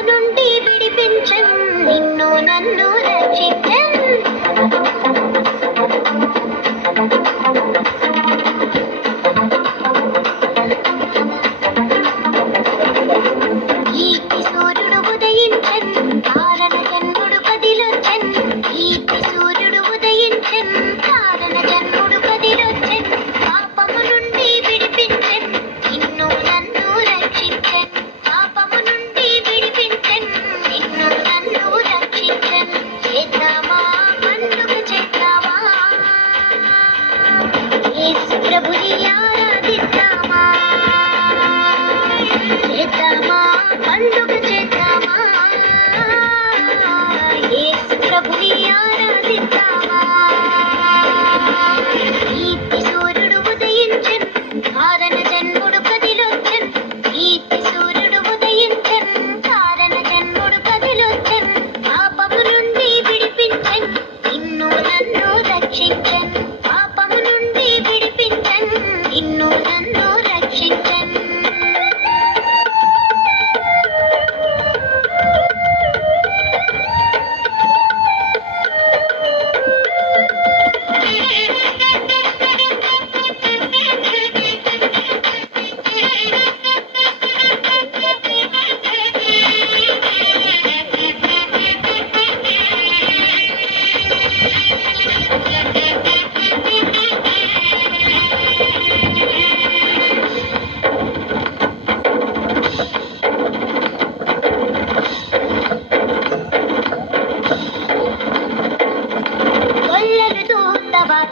నుండి విడిపించను నిన్ను నన్ను రక్షించను. రక్షించన్ పాపము నుండి విడిపించన్ ఇన్ను నన్ను రక్షించన్.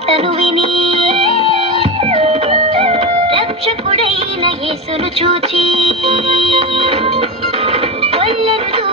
వార్తను విని రక్షకుడైన యేసును చూచి కొల్లను